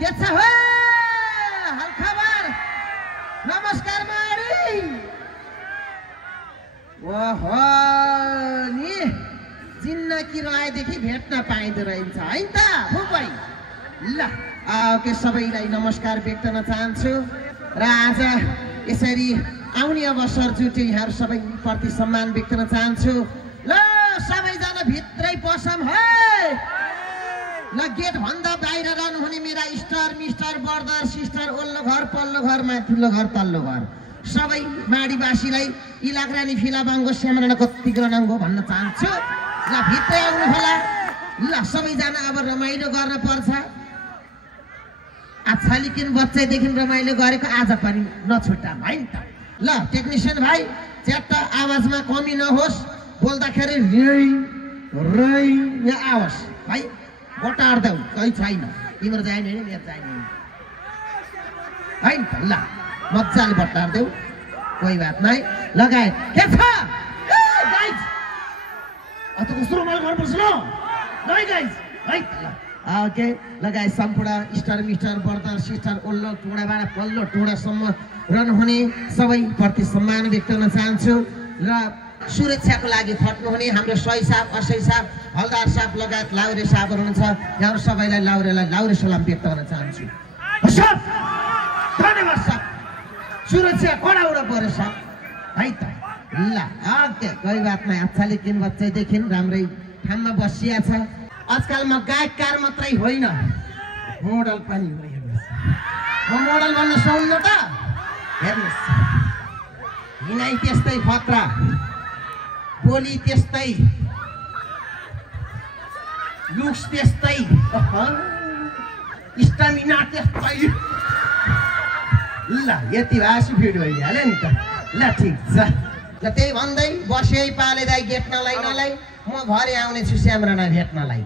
के छ हो हालखबर नमस्कार माडी ओहो नि जिन्दगी रहेदेखि भेट्न पाइँदो रहेछ है त फुपै ल के सबैलाई नमस्कार व्यक्त गर्न चाहन्छु र आज यसरी आउने अवसर जुटे यहाँहरू सबैप्रति सम्मान व्यक्त गर्न चाहन्छु ल सबैजना भित्रै पसम है ल गेट भन्दा बाहिर रहनुहुने मेरा स्टार मिस्टर ब्रदर सिस्टर ओल्लो घर पल्लो घर माथिल्लो घर तल्लो घर सबै माडीवासीलाई इलाग्रानी फिलाबाङ्गो श्यामराना कति ग्रनाङ्गो भन्न चाहन्छु ल भित्रै आउनु होला ल सबैजना अब रमाइलो गर्न पर्छ आछालिकिन बच्चैदेखि रमाइलो गरेको आज पनि नछुट्टाम है नि त ल टेक्निसियन भाइ च्याट्ट आवाजमा कमी नहोस् बोल्दाखेरि रै रै यहाँ आओस् है बटार्देऊ कहीँ छैन तिम्रो जाइन होइन मेरो जाइन है नि त ल मजाले बटार्देऊ कोही बात नै लगाए के छ गाइज अत कस्तो रमाइलो गर्नुपर्छ ल है गाइज है ल ओके लगाए सम्पूर्ण स्टार मिस्टर ब्रदर सिस्टर ओल्लो टुँडाबाट पल्लो टुँडासम्म रहनुहुने सबैप्रति सम्मान व्यक्त गर्न चाहन्छु र सुरक्षाको लागि खट्नुहुने हाम्रो सही साहब असही साहब हलदार साहब लगायत लाउरे साहबहरू हुनुहुन्छ यहाँहरू सबैलाई लाउरे सलाम व्यक्त गर्न चाहन्छु धन्यवाद साहब सुरक्षा कडाउडा पर्यो साहब है त ल ओके कोही बात नै आछाले किन बच्चैदेखि राम्रै ठाउँमा बसिया छ आजकल म गायककार मात्रै होइन मोडल पनि हो हेर्नुहोस् म मोडल भन्न सुन्नु त हेर्नुहोस् हिँडाइ त्यस्तै खतरा बोली त्यस्तै लुक्स त्यस्तै स्टामिना त्यस्तै ल यति भाषी भिडियो भइहाल्यो नि त ल ठिक छ ल त्यही भन्दै बसे पाले दाइ गेट नलाई म घरै आउने छु श्यामराना भेट्नलाई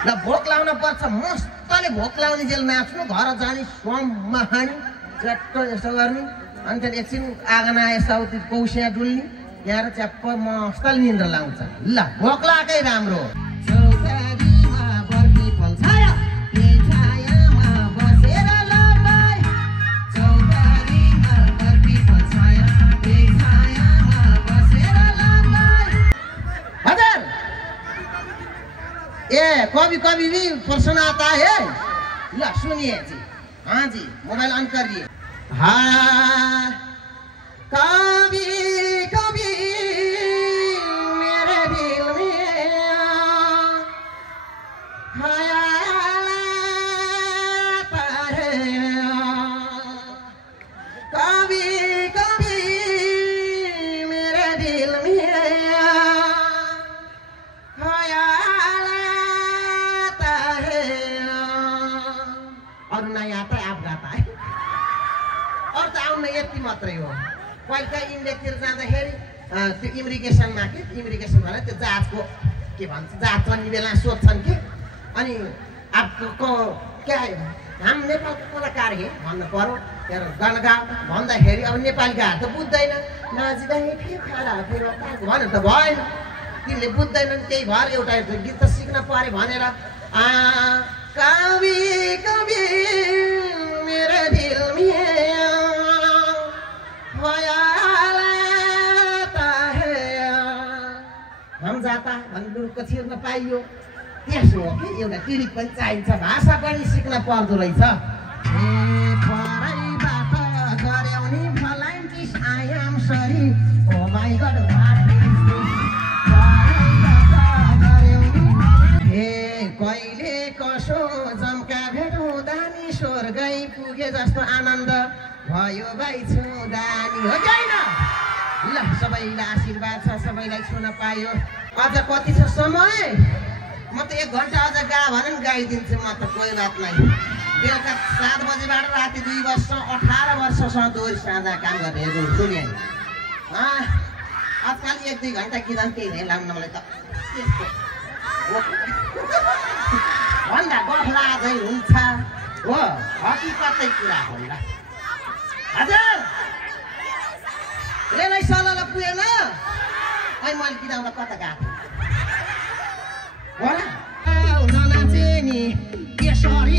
ल भोक लाउन पर्छ मस्तले भोक लाउने जेल नाच्नु घर जाने सोममा खाने चट्ट यसो गर्ने अनि त्यहाँदेखि एकछिन आँगन यस्तो कौसिया डुल्ने यहाँ च्याप्प मस्तले निन्द्रा लाउँछ ल भोक लाकै राम्रो कभी कभी भी प्रश्न आता है ल सुनिए जी हाँ जी मोबाइल ऑन करिए हाँ कभी कभी मेरे दिल में ख्याल आता है कभी कभी मेरे दिल में और नहीं आता है आप गाता है और तो आउन यति मात्रै हो कहिले इन्डियातिर जाँदाखेरि त्यो इमिग्रेसनमा के इमिग्रेसन भनेर त्यो जाँचको के भन्छ जाँच गर्ने बेला सोध्छन् कि अनि आपको क्या हम नेपालको कलाकार हे भन्नु पर्यो तर गाउँ भन्दाखेरि अब नेपालीकाहरू त बुझ्दैन नाच्दै फेरि खडा फेरि भन्नु त भएन तिनले बुझ्दैनन् त्यही भएर एउटा गीत त सिक्न पर्यो भनेर कभी कभी मेरे दिल में ख्याल आता है हम जाता भन्नुको छिर्न पाइयो त्यसो हो कि एउटा लिरिक पनि चाहिन्छ भाषा पनि सिक्न पर्दो रहेछ परैबाट गऱ्यौनी भलाइन्टिस I am sorry oh my god कहिले कसो जम्का भेटुँदा नि स्वर्गै पुगे जस्तो आनन्द भयो भाइ छुदानी हो छैन ल सबैलाई आशीर्वाद छ सबैलाई छुन पायो अझ कति छ समय म त 1 घण्टा अझ गा भने नि गाइदिन्छु म त कोही बात नै बेलुका 7 बजेबाट राति 2 वर्ष 18 वर्षसम्म दोहोरी साझा काम गर्नेहरू सुने आजकल 1-2 घण्टा किन केही नै लाग्नु मलाई त भन्दा गफ लाजै हुन्छ हो हकिकतै कुरा हो ल हजुर रेलै सलाला पुगेन अहिले मैले बिदाउँदा कता गएको हो र हुँदैन चाहिँ नि यसरी